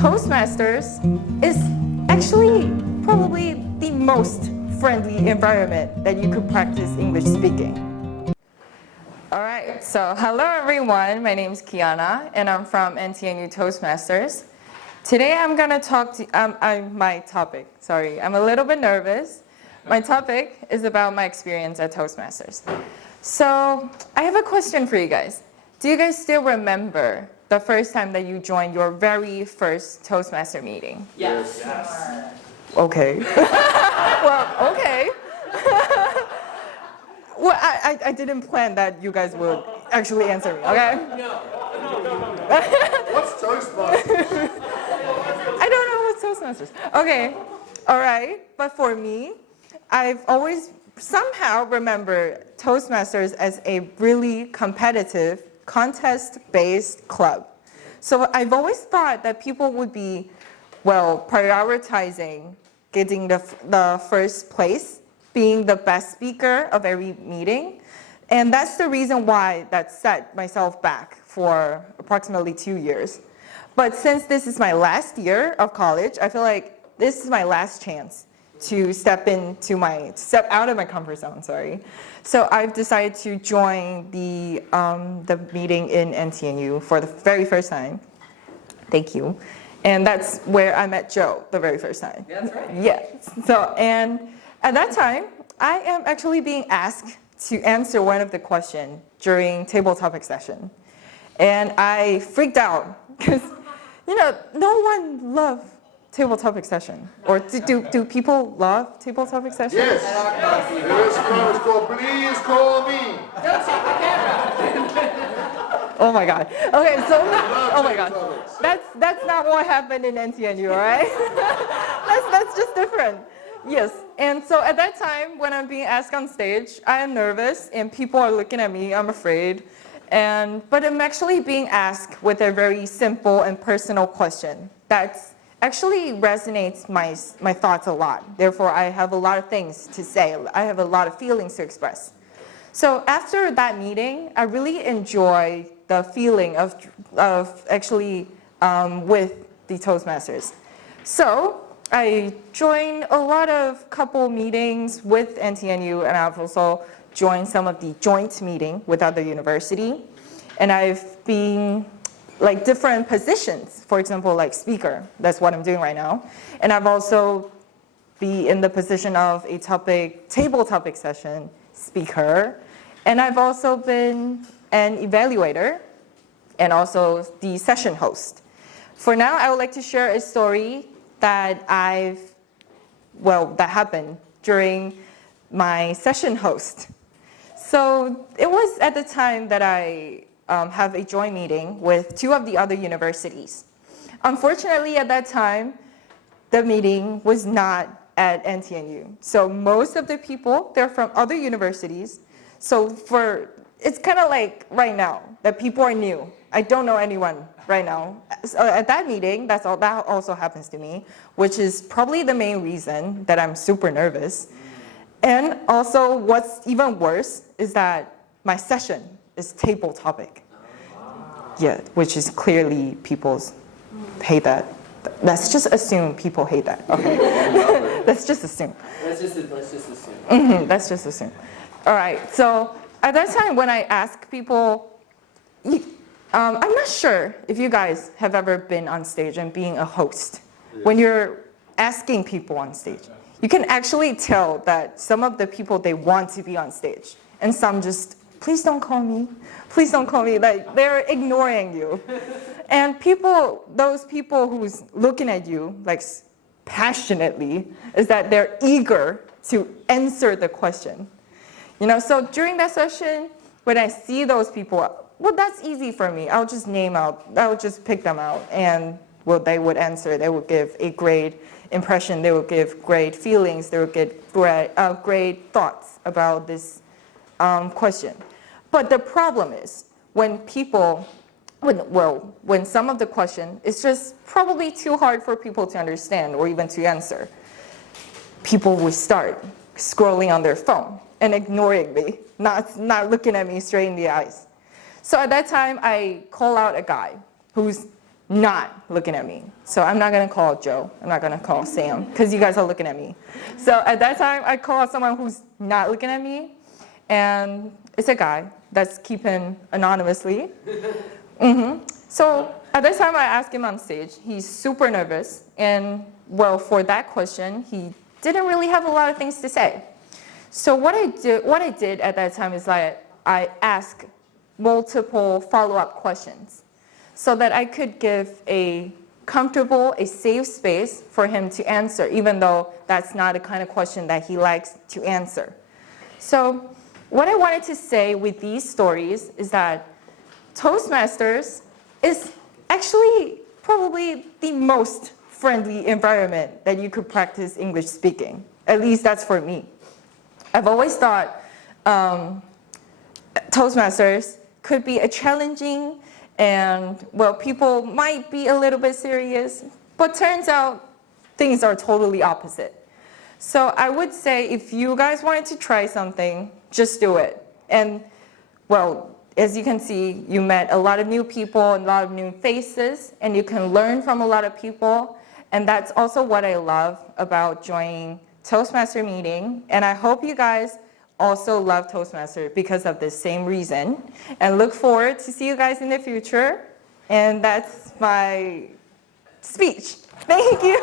Toastmasters is actually probably the most friendly environment that you could practice English speaking. All right, so hello everyone, my name is Kiana and I'm from NTNU Toastmasters. Today I'm gonna talk to, my topic, I'm a little bit nervous. My topic is about my experience at Toastmasters. So I have a question for you guys. Do you guys still remember the first time that you joined your very first Toastmaster meeting? Yes. Okay. Well, okay. Well, I didn't plan that you guys would actually answer me, okay? No. What's Toastmasters? I don't know what's Toastmasters. Okay, all right. But for me, I've always somehow remembered Toastmasters as a really competitive, contest-based club. So I've always thought that people would be, well, prioritizing getting the first place, being the best speaker of every meeting. And that's the reason why that set myself back for approximately 2 years. But since this is my last year of college, I feel like this is my last chance to step out of my comfort zone, So I've decided to join the meeting in NTNU for the very first time. Thank you. And that's where I met Joe the very first time. That's right. Yeah. So, and at that time, I am actually being asked to answer one of the questions during table topic session. And I freaked out because, no one loves table topic session. Or do people love table topic session? Yes. It's called Please Call Me. Don't take the camera. Oh my God. Okay, so, oh my God. That's not what happened in NTNU, all right? That's just different. Yes, and so at that time, when I'm being asked on stage, I am nervous and people are looking at me, I'm afraid. But I'm actually being asked with a very simple and personal question that actually resonates my thoughts a lot. Therefore, I have a lot of things to say. I have a lot of feelings to express. So after that meeting, I really enjoy the feeling of actually with the Toastmasters. So I joined a lot of couple meetings with NTNU, and I've also joined some of the joint meeting with other university. And I've been like different positions, for example, like speaker, that's what I'm doing right now. And I've also been in the position of a table topic session speaker. And I've also been an evaluator and also the session host. For now, I would like to share a story that that happened during my session host. So it was at the time that I have a joint meeting with 2 of the other universities. Unfortunately, at that time, the meeting was not at NTNU. So most of the people, they're from other universities. So it's kind of like right now that people are new. I don't know anyone right now. So at that meeting, that also happens to me, which is probably the main reason that I'm super nervous. And also what's even worse is that my session is table topic. Yeah, which is clearly people hate that. Let's just assume people hate that, okay? Let's just assume. Let's just assume. Let's just assume. All right, so at that time when I ask people, I'm not sure if you guys have ever been on stage and being a host. When you're asking people on stage, you can actually tell that some of the people, they want to be on stage. And some just, please don't call me. Please don't call me. Like, they're ignoring you. And those people who's looking at you, like, passionately, is that they're eager to answer the question. So during that session, when I see those people, well, that's easy for me. I'll just pick them out, and they would answer. They would give a great impression. They would give great feelings. They would give great thoughts about this question. But the problem is when some of the question is just probably too hard for people to understand or even to answer, people will start scrolling on their phone and ignoring me, not looking at me straight in the eyes. So at that time, I call out a guy who's not looking at me. So I'm not gonna call Joe, I'm not gonna call Sam, because you guys are looking at me. So at that time, I call someone who's not looking at me, and it's a guy that's keeping anonymously. So at that time, I asked him on stage. He's super nervous, and well, for that question, he didn't really have a lot of things to say. So what I did at that time is like I asked multiple follow-up questions so that I could give a comfortable, a safe space for him to answer, even though that's not the kind of question that he likes to answer. So what I wanted to say with these stories is that Toastmasters is actually probably the most friendly environment that you could practice English speaking. At least that's for me. I've always thought Toastmasters could be a challenging and, well, people might be a little bit serious, but turns out things are totally opposite. So I would say if you guys wanted to try something, just do it. And, well, as you can see, you met a lot of new people, a lot of new faces, and you can learn from a lot of people. And that's also what I love about joining Toastmaster meeting. And I hope you guys also love Toastmaster because of the same reason. And look forward to see you guys in the future. And that's my speech. Thank you.